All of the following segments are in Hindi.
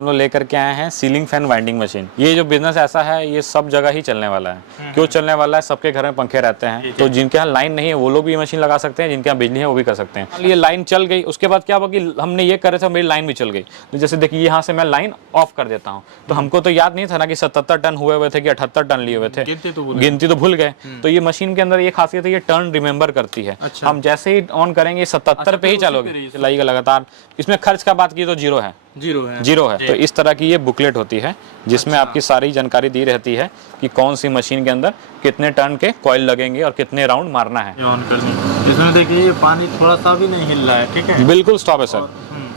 हम लोग लेकर के आए हैं सीलिंग फैन वाइंडिंग मशीन। ये जो बिजनेस ऐसा है ये सब जगह ही चलने वाला है। क्यों चलने वाला है? सबके घर में पंखे रहते हैं, तो जिनके यहाँ लाइन नहीं है वो लोग भी ये मशीन लगा सकते हैं, जिनके यहाँ बिजली है वो भी कर सकते हैं। ये लाइन चल गई, उसके बाद क्या हुआ कि हमने ये करे थे, मेरी लाइन भी चल गई। तो जैसे देखिए यहाँ से मैं लाइन ऑफ कर देता हूँ, तो हमको तो याद नहीं था ना कि 77 टन हुए थे कि 78 टन लिए हुए थे, गिनती तो भूल गए। तो ये मशीन के अंदर ये खासियत है, ये टर्न रिमेम्बर करती है। हम जैसे ही ऑन करेंगे 77 पे ही चलोगे, चलाइएगा लगातार। इसमें खर्च का बात की तो जीरो है। तो इस तरह की ये बुकलेट होती है जिसमें आपकी सारी जानकारी दी रहती है कि कौन सी मशीन के अंदर कितने टन के कॉइल लगेंगे और कितने राउंड मारना है। इसमें देखिए ये पानी थोड़ा सा भी नहीं हिल रहा है, ठीक है, बिल्कुल स्टॉप है सर।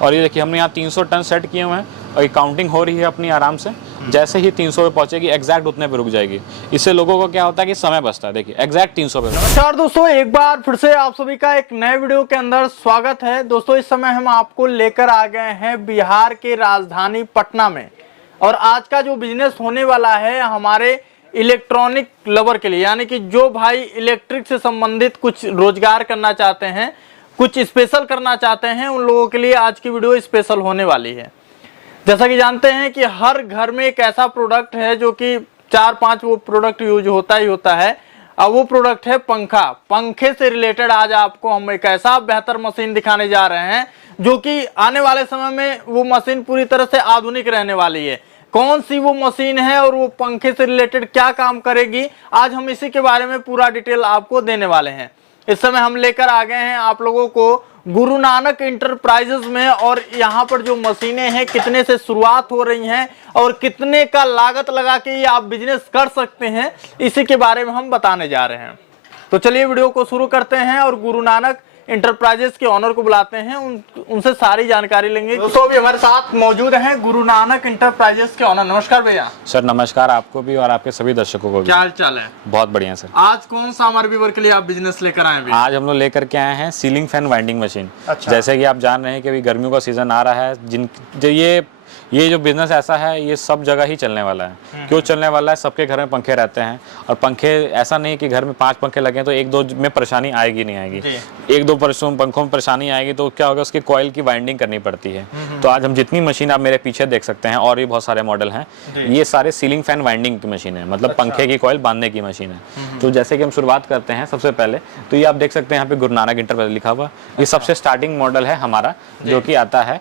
और ये देखिए हमने यहाँ 300 टन सेट किए हुए हैं और ये काउंटिंग हो रही है अपनी आराम से। जैसे ही 300 पे पहुंचेगी एग्जैक्ट उतने पे रुक जाएगी। इससे लोगों को क्या होता है कि समय बचता है। देखिए एग्जैक्ट 300 पे। नमस्कार दोस्तों, एक बार फिर से आप सभी का एक नए वीडियो के अंदर स्वागत है। दोस्तों इस समय हम आपको लेकर आ गए हैं बिहार के राजधानी पटना में, और आज का जो बिजनेस होने वाला है हमारे इलेक्ट्रॉनिक लवर के लिए, यानी कि जो भाई इलेक्ट्रिक से संबंधित कुछ रोजगार करना चाहते हैं, कुछ स्पेशल करना चाहते हैं, उन लोगों के लिए आज की वीडियो स्पेशल होने वाली है। जैसा कि जानते हैं कि हर घर में एक ऐसा प्रोडक्ट है जो कि 4-5 वो प्रोडक्ट यूज होता ही होता है। अब वो प्रोडक्ट है पंखा। पंखे से रिलेटेड आज आपको हम एक ऐसा बेहतर मशीन दिखाने जा रहे हैं जो कि आने वाले समय में वो मशीन पूरी तरह से आधुनिक रहने वाली है। कौन सी वो मशीन है और वो पंखे से रिलेटेड क्या काम करेगी, आज हम इसी के बारे में पूरा डिटेल आपको देने वाले हैं। इस समय हम लेकर आ गए हैं आप लोगों को गुरु नानक इंटरप्राइजेज में, और यहाँ पर जो मशीनें हैं कितने से शुरुआत हो रही हैं और कितने का लागत लगा के ये आप बिजनेस कर सकते हैं, इसी के बारे में हम बताने जा रहे हैं। तो चलिए वीडियो को शुरू करते हैं और गुरु नानक इंटरप्राइजेज के ऑनर को बुलाते हैं, उनसे सारी जानकारी लेंगे। दोस्तों अभी हमारे साथ मौजूद हैं गुरु नानक इंटरप्राइजेज के ऑनर। नमस्कार भैया। सर नमस्कार, आपको भी और आपके सभी दर्शकों को भी। क्या हाल चाल है? बहुत बढ़िया सर। आज कौन सा हमारे व्यूअर के लिए आप बिजनेस लेकर आए हैं? आज हम लोग लेकर के आए हैं सीलिंग फैन वाइंडिंग मशीन। जैसे कि आप जान रहे हैं कि अभी गर्मियों का सीजन आ रहा है, ये जो बिजनेस ऐसा है ये सब जगह ही चलने वाला है। क्यों चलने वाला है? सबके घर में पंखे रहते हैं, और पंखे ऐसा नहीं कि घर में 5 पंखे लगे तो 1-2 में परेशानी आएगी नहीं आएगी। 1-2 पंखों में परेशानी आएगी तो क्या होगा, उसकी कॉइल की वाइंडिंग करनी पड़ती है। तो आज हम जितनी मशीन आप मेरे पीछे देख सकते हैं, और भी बहुत सारे मॉडल हैं, ये सारे सीलिंग फैन वाइंडिंग की मशीन है, मतलब पंखे की कॉइल बांधने की मशीन है। तो जैसे कि हम शुरुआत करते हैं सबसे पहले, तो ये आप देख सकते हैं यहाँ पे गुरु नानक इंटरप्राइजेज लिखा हुआ, ये सबसे स्टार्टिंग मॉडल है हमारा जो कि आता है।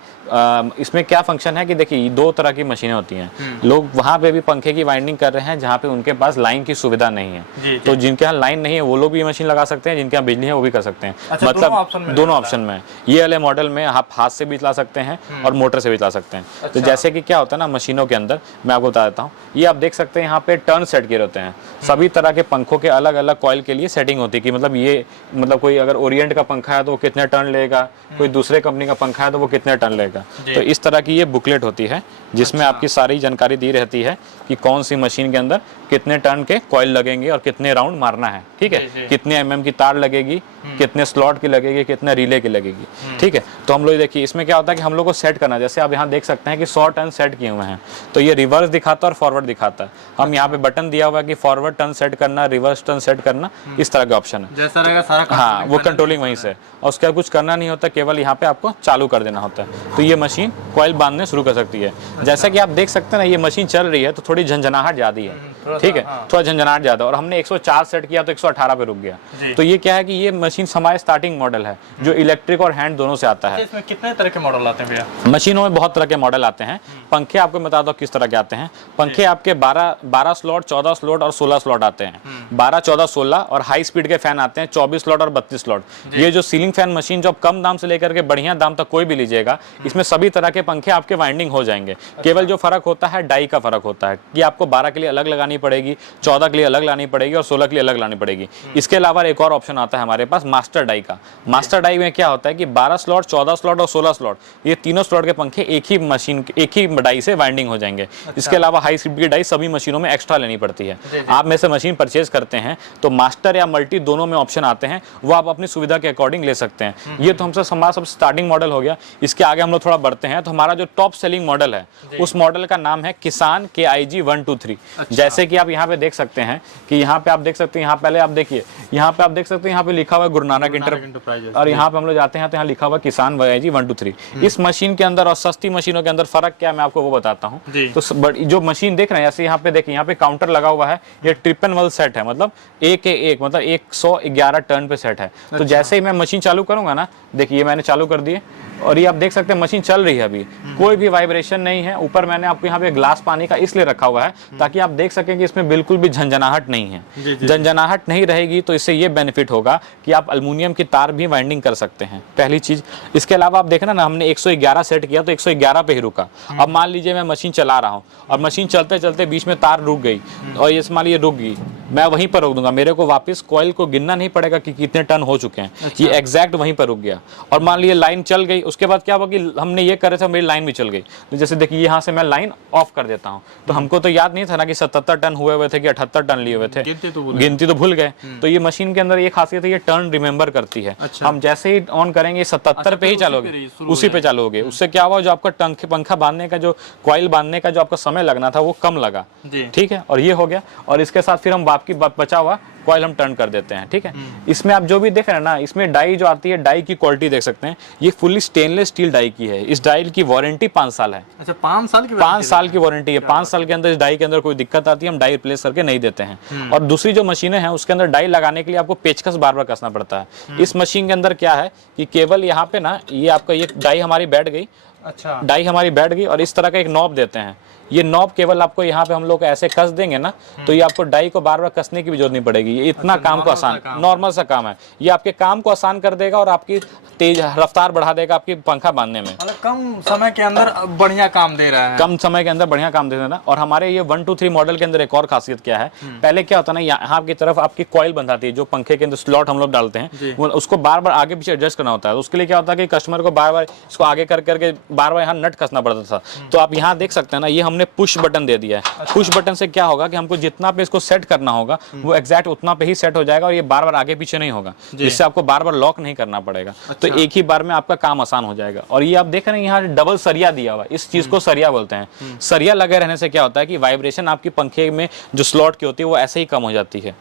इसमें क्या फंक्शन है कि देखिए 2 तरह की मशीनें होती हैं। लोग वहाँ पे भी पंखे की वाइंडिंग कर रहे हैं जहाँ पे उनके पास लाइन की सुविधा नहीं है। तो जिनके यहाँ लाइन नहीं है वो लोग भी मशीन लगा सकते हैं, जिनके यहाँ बिजली है वो भी कर सकते हैं। मतलब दोनों ऑप्शन में ये वाले मॉडल में आप हाथ से भी चला सकते हैं और मोटर से भी चला सकते हैं। तो जैसे कि क्या होता है ना मशीनों के अंदर, मैं आपको बता देता हूँ, ये आप देख सकते हैं यहाँ पे टर्न सेट किए होते हैं। सभी तरह के पंखों के अलग अलग कॉइल के लिए सेटिंग होती है कि मतलब कोई अगर ओरिएंट का पंखा है तो वो कितने टर्न लेगा, कोई दूसरे कंपनी का पंखा है तो वो कितने टर्न लेगा। तो इस तरह की ये बुकलेट होती है जिसमें आपकी सारी जानकारी दी रहती है कि कौन सी मशीन के अंदर कितने टन के कॉइल लगेंगे और कितने राउंड मारना है, ठीक है, कितने एमएम की तार लगेगी, कितने स्लॉट की लगेगी, कितने रिले की लगेगी, ठीक है। तो हम लोग देखिए इसमें क्या होता है कि हम लोग को सेट करना, जैसे आप यहाँ देख सकते हैं कि 100 टन सेट किए हुए हैं, तो ये रिवर्स दिखाता है और फॉरवर्ड दिखाता है। हम यहाँ पे बटन दिया हुआ है कि फॉरवर्ड टर्न सेट करना, रिवर्स टर्न सेट करना, इस तरह के ऑप्शन है। जैसा रहेगा सारा हाँ, वो कंट्रोलिंग वहीं से, और उसका कुछ करना नहीं होता, केवल यहाँ पे आपको चालू कर देना होता है। तो ये मशीन कॉइल बांधने शुरू कर सकती है। जैसा कि आप देख सकते हैं ना, ये मशीन चल रही है तो थोड़ी झंझनाहट ज्यादा है, ठीक है, थोड़ा झंझनाहट ज्यादा। और हमने 104 सेट किया तो 118 पे रुक गया। तो ये क्या है कि ये मशीन हमारे स्टार्टिंग मॉडल है जो इलेक्ट्रिक और हैंड दोनों से आता है। इसमें कितने तरह के मॉडल आते हैं भैया? मशीनों में बहुत तरह के मॉडल आते हैं। पंखे आपको बता दो किस तरह के आते हैं। पंखे आपके 12 स्लॉट, 14 स्लॉट और 16 स्लॉट आते हैं। 12, 14, 16 और हाई स्पीड के फैन आते हैं 24 स्लॉट और 32 स्लॉट। ये जो सीलिंग फैन मशीन जो कम दाम से लेकर के बढ़िया दाम तक कोई भी लीजिएगा, इसमें सभी तरह के पंखे आपके वाइंडिंग हो जाएंगे। केवल जो फर्क होता है डाई का फर्क होता है कि आपको 12 के लिए अलग लगानी पड़ेगी, 14 के लिए अलग लानी पड़ेगी और 16 के लिए अलग लानी पड़ेगी। इसके अलावा एक और ऑप्शन आता है हमारे पास मास्टर डाई का। मास्टर डाई में क्या होता है कि 12 स्लॉट, 14 स्लॉट और 16 स्लॉट, ये तीनों स्लॉट के पंखे एक ही मशीन, एक ही डाई से वाइंडिंग हो जाएंगे। इसके अलावा हाई स्पीड की डाई सभी मशीनों में एक्स्ट्रा लेनी पड़ती है। आप में से मशीन परचेज करते हैं तो मास्टर या मल्टी दोनों में ऑप्शन आते हैं, वो आप अपनी सुविधा के अकॉर्डिंग ले सकते हैं। ये तो हमसे हमारा सब स्टार्टिंग मॉडल हो गया। इसके आगे हम लोग थोड़ा बढ़ते हैं तो हमारा जो टॉप सेलिंग मॉडल है, उस मॉडल का नाम है किसान KIG 123। जैसे कि आप यहाँ पे देख सकते हैं कि यहाँ पे आप देख सकते हैं, यहाँ पहले आप देखिए, यहाँ पे आप देख सकते हैं, यहाँ पे लिखा हुआ है गुरु नानक इंटरप्राइजेज, और यहाँ पे हम लोग जाते हैं तो यहाँ लिखा हुआ किसान KIG 123। इस मशीन के अंदर और सस्ती मशीनों के अंदर फर्क क्या है मैं आपको वो बताता हूँ। तो जो मशीन देख रहे हैं, जैसे यहाँ पे देखिए, यहाँ पे काउंटर लगा हुआ है, ये ट्रिपल वल सेट है, मतलब एक मतलब 111 टर्न पे सेट है। तो जैसे ही मैं मशीन चालू करूंगा ना, देखिए मैंने चालू कर दिए और ये आप देख सकते हैं मशीन चल रही है, अभी कोई भी वाइब्रेशन नहीं है। ऊपर मैंने आपको यहाँ पे ग्लास पानी का इसलिए रखा हुआ है ताकि आप देख सकें कि इसमें बिल्कुल भी झंझनाहट नहीं है। झंझनाहट नहीं रहेगी तो इससे ये बेनिफिट होगा कि आप एल्युमिनियम की तार भी वाइंडिंग कर सकते हैं, पहली चीज। इसके अलावा आप देखना ना, हमने 111 सेट किया तो 111 पे ही रुका। अब मान लीजिए मैं मशीन चला रहा हूँ और मशीन चलते चलते बीच में तार रुक गई और ये मान लीजिए रुक गई, मैं वहीं पर रोक दूंगा, मेरे को वापस कॉइल को गिनना नहीं पड़ेगा कि कितने टर्न हो चुके हैं। ये एग्जैक्ट वहीं पर रुक गया। और मान लीजिए लाइन चल गई, उसके बाद क्या होगा कि हमने ये करे थे, मेरी लाइन भी चल गई। तो जैसे देखिए यहाँ से मैं लाइन ऑफ कर देता हूँ, तो हमको तो याद नहीं था ना कि 77 टन हुए थे कि 78 टन लिए हुए थे, गिनती तो भूल गए। तो ये मशीन के अंदर ये खासियत है, ये टर्न रिमेंबर करती है। हम जैसे ही ऑन करेंगे 77 पे ही चालोगे, उसी पे चालोगे। उससे क्या हुआ, जो आपका पंखा बांधने का, जो कॉइल बांधने का जो आपका समय लगना था वो कम लगा, ठीक है। और ये हो गया, और इसके साथ फिर हम बाकी बचा हुआ कॉइल हम टर्न कर देते हैं, ठीक है। इसमें आप जो भी देख रहे हैं ना, इसमें डाई जो आती है, डाई की क्वालिटी देख सकते हैं, ये फुल्ली स्टेनलेस स्टील डाई की है। इस डाई की वारंटी 5 साल है। अच्छा, 5 साल की 5 साल की वारंटी है। 5 साल के अंदर इस डाई के अंदर कोई दिक्कत आती है, हम डाई रिप्लेस करके नहीं देते हैं। और दूसरी जो मशीनें हैं उसके अंदर डाई लगाने के लिए आपको पेचकस बार बार कसना पड़ता है। इस मशीन के अंदर क्या है कि केवल यहाँ पे ना, ये आपका ये डाई हमारी बैठ गई, अच्छा, डाई हमारी बैठ गई, और इस तरह का एक नॉब देते हैं। ये नॉब केवल आपको यहाँ पे हम लोग ऐसे कस देंगे ना, तो ये आपको डाई को बार बार कसने की भी जरूरत नहीं पड़ेगी। ये इतना काम को आसान, नॉर्मल सा काम है। ये आपके काम को आसान कर देगा और आपकी तेज रफ्तार बढ़ा देगा आपकी पंखा बांधने में। मतलब कम समय के अंदर बढ़िया काम दे रहा है। कम समय के अंदर बढ़िया काम दे देना। और हमारे ये 123 मॉडल के अंदर एक और खासियत क्या है, पहले क्या होता है ना, यहाँ की तरफ आपकी कॉइल बंधाती है, जो पंखे के अंदर स्लॉट हम लोग डालते हैं, उसको बार बार आगे पीछे एडजस्ट करना होता है। उसके लिए क्या होता है कि कस्टमर को बार बार इसको आगे करके बार बार यहाँ नट कसना पड़ता था। तो आप यहाँ देख सकते हैं ना, ये हमने पुश बटन दे दिया है। पुश बटन से क्या होगा कि हमको जितना पे इसको सेट करना होगा वो एग्जैक्ट उतना पे ही सेट हो जाएगा, और ये बार बार आगे पीछे नहीं होगा, जिससे आपको बार बार लॉक नहीं करना पड़ेगा। तो एक ही बार में आपका काम आसान हो जाएगा। और ये आप देख रहे हैं यहाँ डबल सरिया दिया हुआ है, इस चीज को सरिया बोलते हैं। सरिया लगे रहने से क्या होता है कि वाइब्रेशन आपकी पंखे में जो स्लॉट की होती है वो ऐसे ही कम हो जाती है,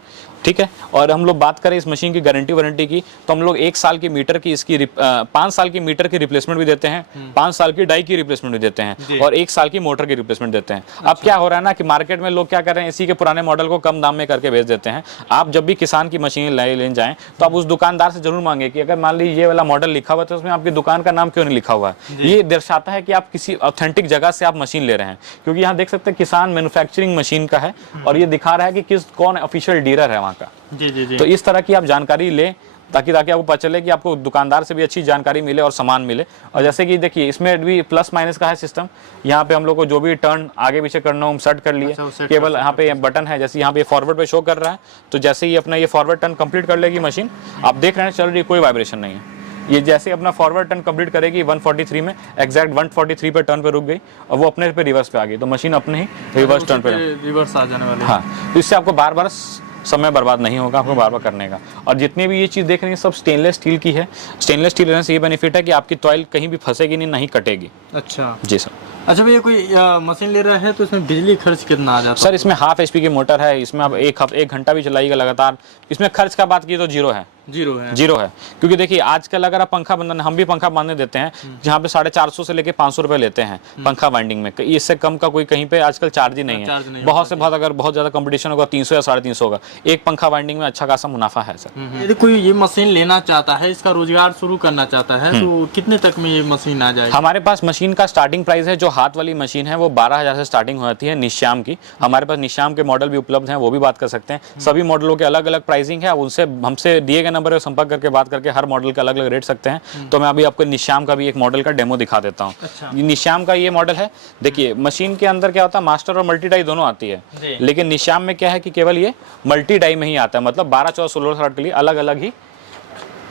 ठीक है। और हम लोग बात करें इस मशीन की गारंटी वारंटी की, तो हम लोग 1 साल की मीटर की, इसकी 5 साल की मीटर की रिप्लेसमेंट भी देते हैं, 5 साल की डाई की रिप्लेसमेंट भी देते हैं, और 1 साल की मोटर की रिप्लेसमेंट देते हैं। अब क्या हो रहा है ना कि मार्केट में लोग क्या कर रहे हैं, इसी के पुराने मॉडल को कम दाम में करके बेच देते हैं। आप जब भी किसान की मशीन लेने जाएं तो आप उस दुकानदार से जरूर मांगे कि अगर मान लीजिए ये वाला मॉडल लिखा हुआ है तो उसमें आपकी दुकान का नाम क्यों नहीं लिखा हुआ है। ये दर्शाता है कि आप किसी ऑथेंटिक जगह से आप मशीन ले रहे हैं, क्योंकि यहाँ देख सकते हैं किसान मैन्युफैक्चरिंग मशीन का है, और ये दिखा रहा है कि कौन ऑफिशियल डीलर है वहाँ का। तो इस तरह की आप जानकारी लें ताकि आपको पता चले कि आपको दुकानदार से भी अच्छी जानकारी मिले और सामान मिले। और जैसे कि देखिए इसमें भी प्लस माइनस का है सिस्टम। यहाँ पे हम लोग को जो भी टर्न आगे पीछे करना हो हम सेट कर लिए। केवल यहाँ पे बटन है, जैसे यहाँ पे फॉरवर्ड पे शो कर रहा है, तो जैसे ही अपना ये फॉरवर्ड टर्न कंप्लीट कर लेगी मशीन, आप देख रहे हैं चल रही, कोई वाइब्रेशन नहीं है। ये जैसे अपना फॉरवर्ड टर्न कंप्लीट करेगी 143 में, एग्जैक्ट 143 पे टर्न पे रुक गई और वो अपने पे रिवर्स पे आ गई, तो मशीन अपने ही रिवर्स टर्न पे रिवर्स आ जाने वाली। हाँ, तो इससे आपको बार बार समय बर्बाद नहीं होगा आपको बार बार करने का। और जितनी भी ये चीज़ देख रही है सब स्टेनलेस स्टील की है। स्टेनलेस स्टील रहने से ये बेनिफिट है कि आपकी तॉइल कहीं भी फंसेगी नहीं कटेगी। अच्छा जी सर। अच्छा भैया, कोई मशीन ले रहा है तो इसमें बिजली खर्च कितना आ जाता है? सर इसमें 1/2 HP की मोटर है, इसमें आप 1 घंटा भी चलाइएगा लगातार। इसमें खर्च का बात की तो जीरो है, जीरो है। क्योंकि देखिए आजकल अगर आप पंखा बांधने, हम भी पंखा बांधने देते हैं जहाँ पे 450 से लेके 500 रुपए लेते हैं पंखा वाइंडिंग में। इससे कम का कोई कहीं पे आजकल चार्ज ही नहीं है। बहुत से बहुत अगर बहुत ज्यादा कंपटीशन होगा 300 या 350 होगा। एक पंखा वाइंडिंग में अच्छा खासा मुनाफा है सर। यदि कोई ये मशीन लेना चाहता है, इसका रोजगार शुरू करना चाहता है, तो कितने तक में ये मशीन आ जाएगी? हमारे पास मशीन का स्टार्टिंग प्राइस है, जो हाथ वाली मशीन है वो 12,000 से स्टार्टिंग हो जाती है निश्याम की। हमारे पास निश्याम के मॉडल भी उपलब्ध हैं, वो भी बात कर सकते हैं। सभी मॉडलों के अलग अलग प्राइसिंग है। उनसे हमसे दिए गए नंबर पर संपर्क करके बात करके हर मॉडल का अलग अलग रेट सकते हैं। तो मैं अभी आपको निश्याम का भी एक मॉडल का डेमो दिखा देता हूँ। अच्छा। निश्याम का ये मॉडल है, देखिए मशीन के अंदर क्या होता है, मास्टर और मल्टी डाई दोनों आती है, लेकिन निश्याम में क्या है कि केवल ये मल्टी डाई में ही आता है, मतलब 12, 14, 16 स्लॉट के लिए अलग अलग ही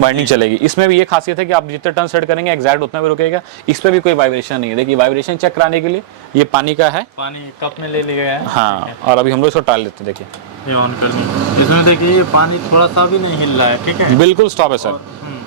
वाइंडिंग चलेगी। इसमें भी ये खासियत है कि आप जितने टर्न सेट करेंगे एग्जैक्ट उतना भी रुकेगा। इस पे भी कोई वाइब्रेशन नहीं है। देखिए वाइब्रेशन चेक कराने के लिए ये पानी का है, पानी कप में ले लिया है। हाँ, और अभी हम लोग इसको टाल लेते हैं। देखिए ये ऑन कर दी, इसमें देखिए ये पानी थोड़ा सा भी नहीं हिल रहा है, ठीक है, बिल्कुल स्टॉप है सर।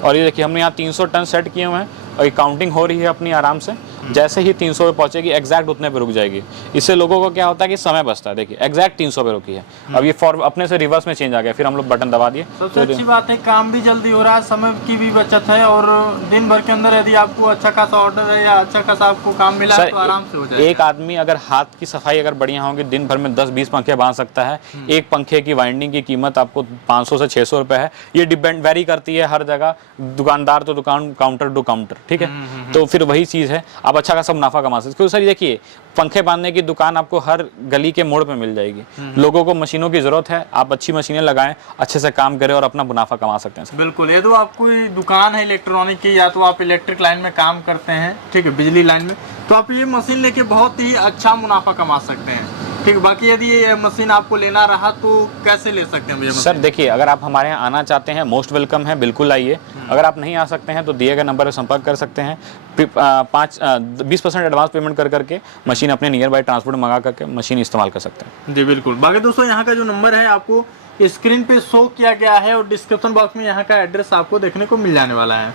और ये देखिए हमने यहाँ 300 टन सेट किए हुए हैं और ये काउंटिंग हो रही है अपनी आराम से। जैसे ही 300 पे पहुंचेगी एग्जैक्ट उतने पे रुक जाएगी। इससे लोगों को क्या होता है कि समय बचता है। देखिए एग्जैक्ट 300 पे रुकी है, अब ये अपने से रिवर्स में चेंज आ गया, फिर हम लोग बटन दबा दिए। सबसे अच्छी बात है काम भी जल्दी हो रहा है, समय की भी बचत है, और दिन भर के अंदर यदि आपको अच्छा खासा ऑर्डर है या अच्छा खासा आपको काम मिला है तो आराम से हो जाएगा। एक आदमी अगर हाथ की सफाई अगर बढ़िया होगी दिन भर में 10-20 पंखे बांध सकता है। एक पंखे की वाइंडिंग की कीमत आपको 500 से 600 रुपए है। ये डिपेंड वेरी करती है हर जगह, दुकानदार तो दुकान, काउंटर टू काउंटर, ठीक है। तो फिर वही चीज़ है, आप अच्छा खासा मुनाफा कमा सकते हो। सर देखिए पंखे बांधने की दुकान आपको हर गली के मोड़ पे मिल जाएगी। लोगों को मशीनों की जरूरत है, आप अच्छी मशीनें लगाएं, अच्छे से काम करें और अपना मुनाफा कमा सकते हैं। बिल्कुल, ये तो आपको दुकान है इलेक्ट्रॉनिक की, या तो आप इलेक्ट्रिक लाइन में काम करते हैं, ठीक है, बिजली लाइन में, तो आप ये मशीन लेके बहुत ही अच्छा मुनाफा कमा सकते हैं, ठीक है। बाकी यदि ये मशीन आपको लेना रहा तो कैसे ले सकते हैं भैया? सर देखिए अगर आप हमारे यहाँ आना चाहते हैं मोस्ट वेलकम है, बिल्कुल आइए। अगर आप नहीं आ सकते हैं तो दिए गए नंबर पर संपर्क कर सकते हैं। 20% एडवांस पेमेंट कर करके मशीन अपने नियर बाई ट्रांसपोर्ट मंगा करके मशीन इस्तेमाल कर सकते हैं। जी बिल्कुल। बाकी दोस्तों यहाँ का जो नंबर है आपको स्क्रीन पे शो किया गया है, और डिस्क्रिप्शन बॉक्स में यहाँ का एड्रेस आपको देखने को मिल जाने वाला है।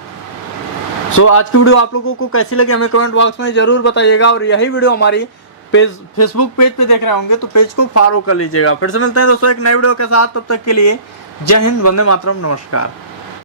सो आज की वीडियो आप लोगों को कैसी लगी हमें कमेंट बॉक्स में जरूर बताइएगा, और यही वीडियो हमारी पेज फेसबुक पेज पे देख रहे होंगे तो पेज को फॉलो कर लीजिएगा। फिर से मिलते हैं दोस्तों एक नई वीडियो के साथ, तब तक के लिए जय हिंद, वंदे मातरम, नमस्कार।